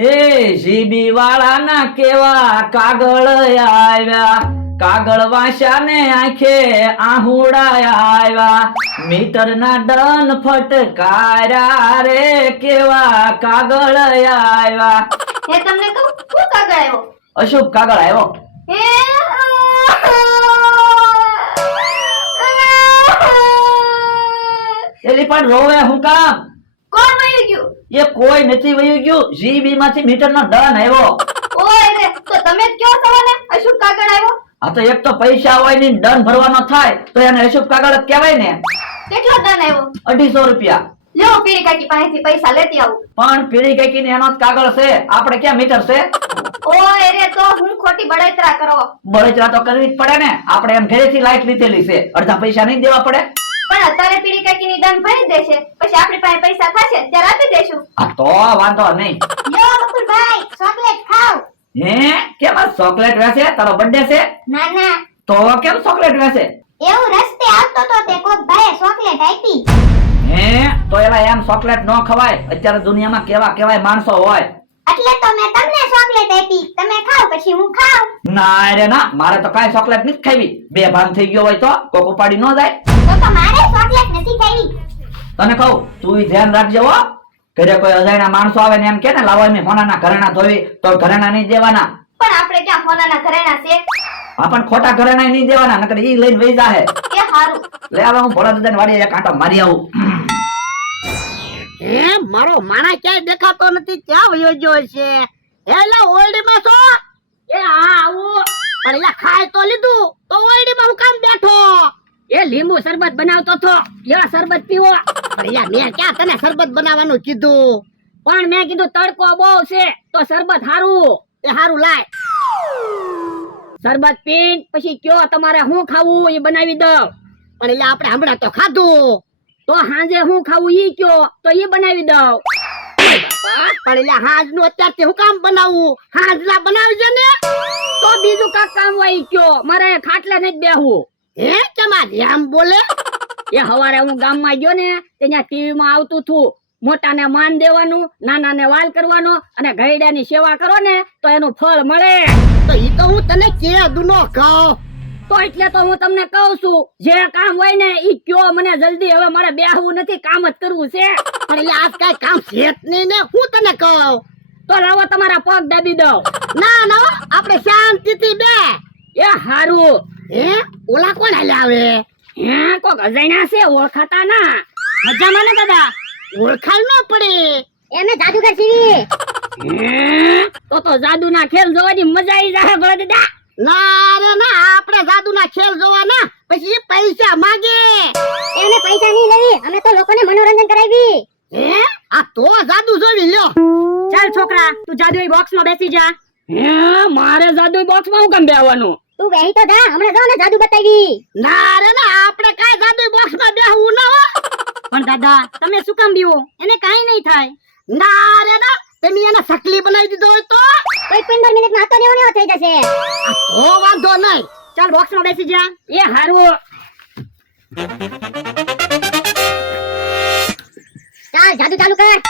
એ GB વાળા ના કેવા કાગળ આવ્યા, કાગળ વાંચ્યા ને આંખે આહુડા આવ્યા, મીટર ના ડન ફટકાર્યા રે કેવા કાગળ આવ્યા. હે તમને કહું શું કાગળ આવ્યો? અશુભ કાગળ આવ્યો. હે એલી પણ રોવે હું કામ? કોણ વયું ગયું? એ કોઈ નથી વયું ગયું, જીબી માંથી મીટર નો ડન આવ્યો. ઓય રે તો તમે જ કયો છો ને અશુભ કાગળ આવ્યો? આ તો એક તો પૈસા હોય ને દંડ ભરવાનો થાય તો એને અશુભ કાગળ જ કહેવાય ને. કેટલો દંડ આવ્યો? 250 રૂપિયા. લ્યો પીરી કાકી પાસેથી પૈસા લેતી આવું. પણ પીળી કાકી ને એનો જ કાગળ છે, આપણે ક્યાં મીટર છે? ઓય રે તો હું ખોટી બળતરા કરો. બળતરા તો કરવી જ પડે ને, આપણે એમ ઘરેથી લાઈટ લીધેલી છે, અડધા પૈસા નહીં દેવા પડે? પણ અત્યારે પીરી કાકી ની દંડ ભરી દેશે, પછી આપણી પાસે પૈસા થશે ત્યારે આપી દેશું. આ તો વાંધો નહીં. લ્યો બકુલભાઈ ચોકલેટ ખાવ. હે કેમ આ ચોકલેટ વેચે? તારો બર્થડે છે? ના ના તો કેમ ચોકલેટ વેચે? એવું રસ્તે આવતો તો તે કોક ભાઈએ ચોકલેટ આપી. હે તો એલા એમ ચોકલેટ ન ખવાય, અત્યારે દુનિયામાં કેવા કેવાય માણસો હોય. એટલે તો મેં તમને ચોકલેટ આપી, તમે ખાવ પછી હું ખાવ. ના રે ના, મારે તો કાંઈ ચોકલેટ નથી ખાવી. બે ભાન થઈ ગયો હોય તો કોક ઉપાડી ન જાય. તો મારે ચોકલેટ નથી ખાવી. તને કહું તું ધ્યાન રાખજે હો. ઘરે કોઈ અજાણ્યા માણસો આવે ને એમ કે ને લાવો એમ હોનાના ઘરેણા ધોવી, તો ઘરેણા નહીં દેવાના. પણ આપણે ક્યાં હોનાના ઘરેણા છે? હા પણ ખોટા ઘરેણા નહીં દેવાના, નકર ઈ લઈને વઈ જાહે. કે હારું. લે હવે હું ભોળા દાદાની વાડીએ એક આંટો મારી આવું. હે મારો માણા ક્યાંય દેખાતો નથી, ક્યાં વયો ગયો છે? એલા ઓરડીમાં છો? એ હા આવું. પણ એલા ખાય તો લીધું, તો ઓરડીમાં હું કામ બેઠો? એ લીંબુ શરબત બનાવતો તો, યા શરબત પીવો. પણ યા મેં ક્યાં તને શરબત બનાવવાનું કીધું? પણ મેં કીધું તડકો બહુ છે તો શરબત હારું. એ હારું લાય શરબત પીન પછી કયો તમારે શું ખાવું એ બનાવી દઉં. પણ એટલે આપણે હમણાં તો ખાધું, તો હાંજે હું ખાવું ઈ કયો તો ઈ બનાવી દઉં. પણ એટલે હાંજ નું અત્યારથી હું કામ બનાવું? હાંજ ના બનાવજે ને. તો બીજું કાક કામ હોય ઈ કયો, મારે ખાટલે નથી બેહવું. હે તમારે આમ બોલે? એ હવારે હું ગામમાં ગયો ને ત્યાં ટીવી માં આવતું હતું, મોટાને માન દેવાનું, નાનાને વાલ કરવાનો, અને ગઈડાની સેવા કરો ને તો એનું ફળ મળે. તો ઈ તો હું તને કીધું નો કહું. તો એટલે તો હું તમને કહું છું, જે કામ હોય ને ઈ કયો મને જલ્દી, હવે મારે બેહવું નથી, કામ જ કરવું છે. પણ એટલે આજ કઈ કામ છે જ નહીં ને, હું તને કહું. તો લાવો તમારા પગ દાબી દઉં. ના ના આપણે શાંતિથી બે. એ હારું. હે ઓલા કોણ હાલે આવે? હે કોક અજાણ્યા છે, ઓળખાતા ના. મજામાં ને દાદા? ઓળખાય ન પડે. એમે જાદુગર સીવી. તો જાદુ ના ખેલ જોવાની મજા આવી જાય ભલા દાદા. ના રે ના, આપણે જાદુ ના ખેલ જોવાના, પછી પૈસા માંગે. એને પૈસા નહીં લેવી, અમે તો લોકોને મનોરંજન કરાવી. હે આ તો જાદુ જોવી લ્યો. ચાલ છોકરા તું જાદુઈ બોક્સ માં બેસી જા. હે મારે જાદુ બોક્સ માં હું કેમ બેહવાનું? તું બેહી તો જા, હમણાં જાવ ને જાદુ બતાવી. ના રે ના, આપણે કાઈ જાદુ બોક્સ માં બેહવું ન હો. પણ દાદા તમે શું કામ બીવો? એને કાઈ નહીં થાય. ના રે ના, તમે એને સકલી બનાવી દીધો હોય તો કોઈ 15 મિનિટમાં હતો ને એવો થઈ જશે. આ તો વાંધો નહીં. ચાલ બોક્સ માં બેસી જા. એ હારું. ચાલ જાદુ ચાલુ કર.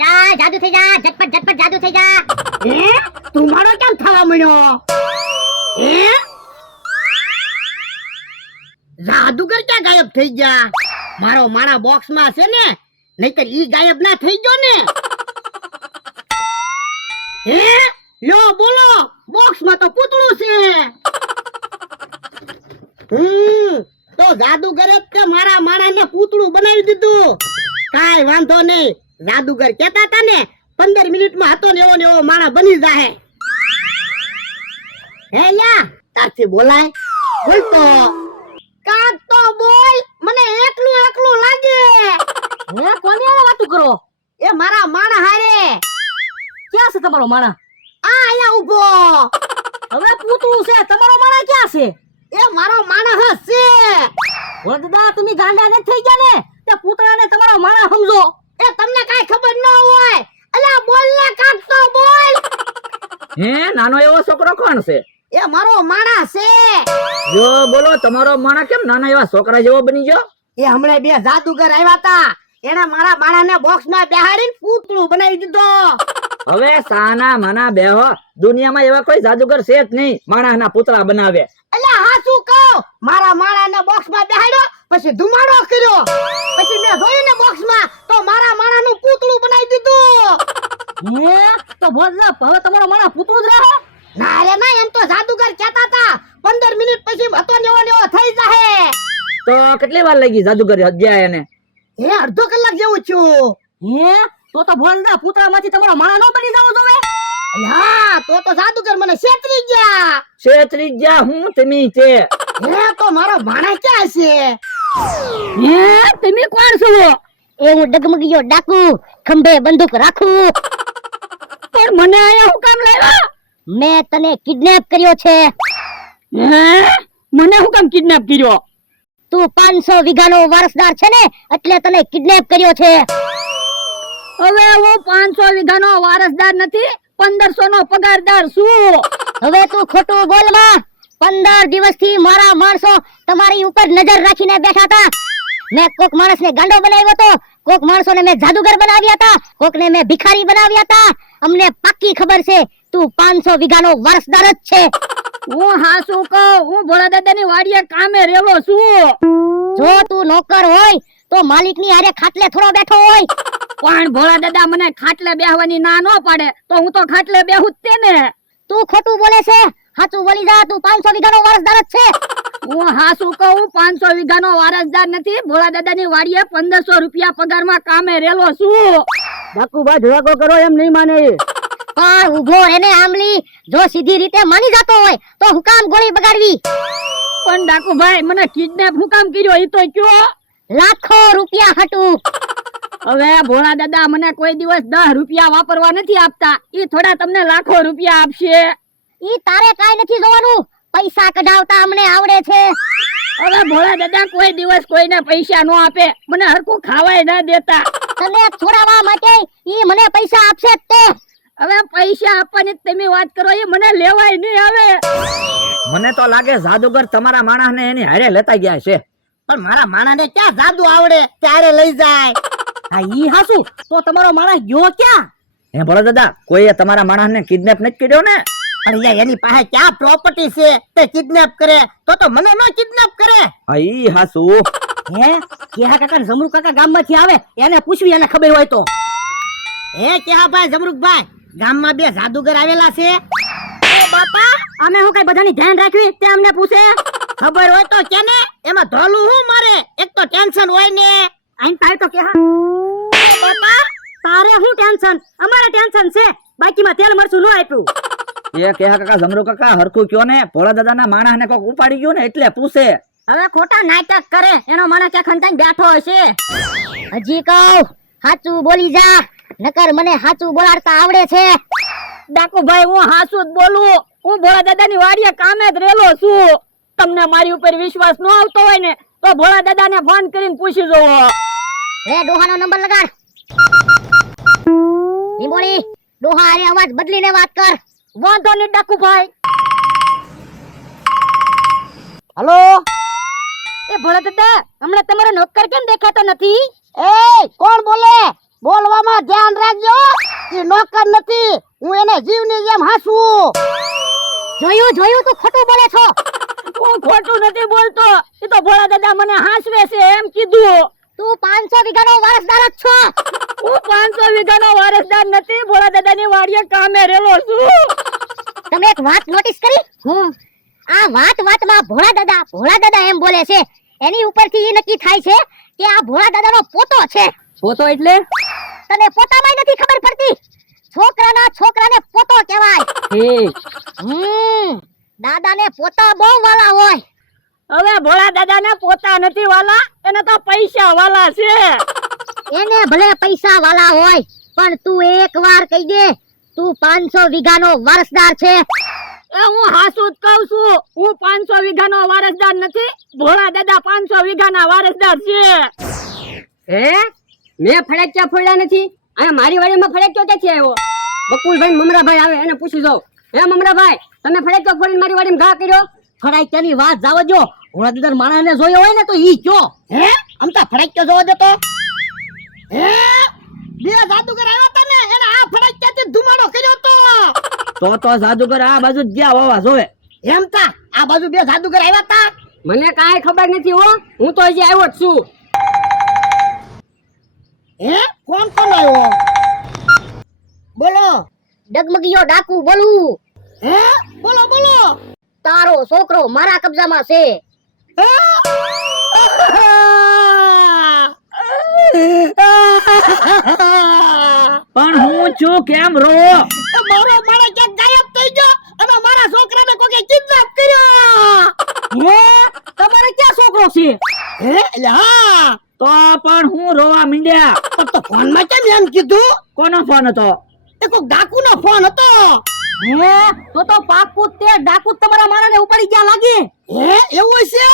ચાલ જાદુ થઈ જા, ઝટપટ ઝટપટ જાદુ થઈ જા. હે તું મારો કેમ થવા મળ્યો? હે જાદુગર ક્યાં ગાયબ થઈ ગયા? મારો માણા બોક્સ માં છે ને, નહીતર ઈ ગાયબ ના થઈ ગયો ને. હે લ્યો બોલો, બોક્સ માં તો પૂતળું છે. તો જાદુગરે તે મારા માણાને પૂતળું બનાવી દીધું. કાઈ વાંધો નહીં, જાદુગર કહેતા હતા ને 15 મિનિટમાં હતો ને એવો માણા બની જાહે. હે યા તારથી બોલાય? બોલ તો કાક તો બોલ, મને એકલું એકલું લાગે. હે કોની આ વાતું કરો? એ મારા માણા હારે. ક્યાં છે તમારો માણા? આ અહીંયા ઊભો. હવે પૂતળું છે, તમારો માણા ક્યાં છે? એ મારો માણા હશે. ઓય દાદા તમે ગાંડા ન થઈ ગયા ને, તે પૂતળાને તમારો માણા સમજો. એ તમને કાઈ ખબર ન હોય. અલા બોલ ને કાક તો બોલ. હે નાનો એવો છોકરો કોણ છે? એ મારો માણા છે. જો બોલો, તમારો માણા કેમ નાના એવા છોકરા જેવો બની ગયો? એ હમણાં બે જાદુગર આવ્યા હતા, એને મારા માણાને બોક્સમાં બેહાડીને પૂતળું બનાવી દીધો. હવે સાના માના બેહો, દુનિયામાં એવા કોઈ જાદુગર છે જ નહીં માણસના પૂતળા બનાવે. અલ્યા હા શું કહું, મારા માણાને બોક્સમાં બેહાડ્યો, પછી ધુમાડો કર્યો, પછી મેં જોયું ને બોક્સમાં તો મારા માણાનું પૂતળું બનાવી દીધું. હે તો બોલના હવે તમારો માણા પૂતળું જ રહે? ના રે ના, એમ તો જાદુગર કહેતા હતા 15 મિનિટ પછી હતો નેવો થઈ જાહે. તો કેટલી વાર લાગી જાદુગર હજ્યા એને? હે અડધો કલાક જેવું થયું. હે તો બોલના પૂતળામાંથી તમારો માણા નો બની જાવ જોવે? હા તો જાદુગર મને છેતરી ગયા. છેતરી જા હું તમે છે? હે તો મારો માણા ક્યાં છે? હે તમે કોણ છો? એ હું ડગમગીયો ડાકુ, ખંભે બંદૂક રાખું. પણ મને આયા હું કામ લાવ્યા? મેં તને કિડનેપ કર્યો છે. હે મને હું કામ કિડનેપ કર્યો? તું 500 વીઘાનો વારસદાર છે ને, એટલે તને કિડનેપ કર્યો છે. હવે હું 500 વીઘાનો વારસદાર નથી, 1500 નો પગારદાર છું. હવે તું ખોટું બોલ માં. 15 દિવસથી મારા માણસો તમારી ઉપર નજર રાખીને બેઠા હતા. મેં કોક માણસને ગાંડો બનાવ્યો હતો, કોક માણસોને મેં જાદુગર બનાવ્યા હતા, કોકને મેં ભિખારી બનાવ્યા હતા. અમને પાક્કી ખબર છે તું 500 વીઘાનો વારસદાર જ છે. હું હા શું કહું, હું ભોળા દાદાની વાડીએ કામે રહેલો છું. જો તું નોકર હોય તો માલિકની હારે ખાટલે થોડો બેઠો હોય. પણ ભોળા દાદા મને ખાટલે બેહવાની ના ન પાડે તો હું તો ખાટલે બેહું જ તે ને. તું ખોટું બોલે છે, સાચું બોલી જા. તું 500 વીઘાનો વારસદાર જ છે. હું હાસું કહું, 500 વીઘાનો વારસદાર નથી. ભોળા દાદાની વાડીએ 1500 રૂપિયા પગારમાં કામે રહેલો છું. ડાકુભાઈ ધોળાકો કરો એમ નહીં માને. પણ ઉભો એને આમલી, જો સીધી રીતે માની જાતો હોય તો હું કામ ગોળી બગાડવી? પણ ડાકુભાઈ મને કિડનેપ હું કામ કર્યો એ તો કયો? લાખો રૂપિયા હટું. હવે ભોળા દાદા મને કોઈ દિવસ 10 રૂપિયા વાપરવા નથી આપતા, ઈ થોડા તમને લાખો રૂપિયા આપશે. ઈ તારે કાઈ નથી જોવાનું, પૈસા કઢાવતા અમને આવડે છે. હવે ભોળા દાદા કોઈ દિવસ કોઈને પૈસા નો આપે, મને હરખું ખાવાય ના દેતા. તને છોડાવવા માટે ઈ મને પૈસા આપશે જ તે. હવે પૈસા આપવાની તમે વાત કરો, એ મને લેવાય નહીં આવે. મને તો લાગે જાદુગર તમારા માણસને એની હારે લેતા ગયા છે. પણ મારા માણાને ક્યાં જાદુ આવડે ત્યારે લઈ જાય? હા ઈ હાસુ, તો તમારો માણસ ગયો ક્યાં? હે ભોળા દાદા, કોઈએ તમારા માણસને કિડનેપ નથી કર્યો ને? અરે એની પાસે ક્યાં પ્રોપર્ટી છે તે કિડનેપ કરે? તો મને ન કિડનેપ કરે. હા ઈ હાસુ. હે કેહા કાકા જમરૂક કાકા ગામમાંથી આવે, એને પૂછવી, એને ખબર હોય તો. હે કેહા ભાઈ જમરૂકભાઈ, ગામમાં 2 જાદુગર આવેલા છે. એ બાપા, અમે હું કઈ બધાની ધ્યાન રાખવી તે અમને પૂછે? ખબર હોય તો કેને, એમાં ધોલું હું મારે, એક તો ટેન્શન હોય ને. આઈન તાય તો કેહા. બાપા તારે હું ટેન્શન? અમારે ટેન્શન છે, બાકીમાં તેલ મરચું ન આપ્યું. એ કેહા કાકા જમરૂ કાકા હરખું કયો ને, ભોળા દાદાના માણસને કોક ઉપાડી ગયો ને એટલે પૂછે. હવે ખોટા નાટક કરે, એનો માણસ ક્યાં ખંતાઈને બેઠો હશે. હજી કહું, સાચું બોલી જા, નકર મને સાચું બોલાડતા આવડે છે. ડાકુભાઈ હું હાસુ જ બોલું, હું ભોળા દાદાની વાડીએ કામે જ રહેલો છું. તમને મારી ઉપર વિશ્વાસ ન આવતો હોય ને તો ભોળા દાદાને ફોન કરીને પૂછી જોવો. રે ડોહાનો નંબર લગાડ. નિમોળી, ડોહા અરે અવાજ બદલીને વાત કર. વાંધો નહીં ડાકુભાઈ. હલો એ ભોળા દાદા, હમણાં તમારો નોકર કેમ દેખાતો નથી? એ કોણ બોલે? બોલવામાં ધ્યાન રાખજો, એ નોકર નથી, હું એને જીવની જેમ હાસું. જોયું તું ખોટું બોલે છો. હું ખોટું નથી બોલતો, એ તો ભોળા દાદા મને હાસવે છે એમ કીધું. તું 500 વીઘાનો વારસદાર જ છો. હું 500 વીઘાનો વારસદાર નથી, ભોળા દાદાની વાડીએ કામે રહેલો છું. તમે એક વાત નોટિસ કરી? આ વાતમાં ભોળા દાદા એમ બોલે છે, એની ઉપરથી એ નક્કી થાય છે કે આ ભોળા દાદાનો પોતો છે. પોતો એટલે? તને પોતામાંય નથી ખબર પડતી. છોકરાને પોતો કહેવાય. દાદાને પોતા બહુ વાલા હોય. હવે ભોળા દાદાને પોતા નથી વાલા, એને તો પૈસા વાલા છે. એને ભલે પૈસા વાલા હોય, પણ તું એક વાર કહી દે, તું 500 વીઘાનો વારસદાર છે. એ હું હાસુ જ કહું છું, હું 500 વીઘાનો વારસદાર નથી, ભોળા દાદા 500 વીઘાના વારસદાર છે. હે મેં ફળક્યા ફોડ્યા નથી, આ મારી વાડીમાં ફળક્યો ક્યાંથી આવ્યો? બકુલભાઈ મમરાભાઈ આવે એને પૂછી જાવ. હે મમરાભાઈ, તમે ફળક્યો ફોડીને મારી વાડીમાં ઘા કર્યો? ફળક્યાની વાત જાવ જો, ભોળા દાદા માણસને જોયો હોય ને તો ઈ કયો. હે આમ તો ફળક્યો જોવા દેતો. હે બે જાદુગર આવ્યા હતા ને એને આ ફડાક્યાથી ધુમાડો કર્યો તો જાદુગર આ બાજુ જ ગયા વાવા જોવે. એમ તા આ બાજુ બે જાદુગર આવ્યા હતા. મને કાંઈ ખબર નથી હો, હું તો હજી આવ્યો જ છું. હે કોણ કોણ આવ્યો બોલો. ડગમગીયો ડાકુ બોલું. હે બોલો બોલો. તારો છોકરો મારા કબજામાં છે. પણ હું છું કેમ રો? મારો માણસ ક્યાંક ગાયબ થઈ ગયો અને મારા છોકરાને કોકે કિડનેપ કર્યો. હે તમારે ક્યાં છોકરો છે? હે એટલે હા તો પણ હું રોવા મીંડ્યા. તો ફોન માં કેમ એમ કીધું? કોનો ફોન હતો? એ કોક ડાકુ નો ફોન હતો. હે તો પાકું તે ડાકુ તમારા મારાને ઉપાડી ગયા લાગે. હે એવું છે?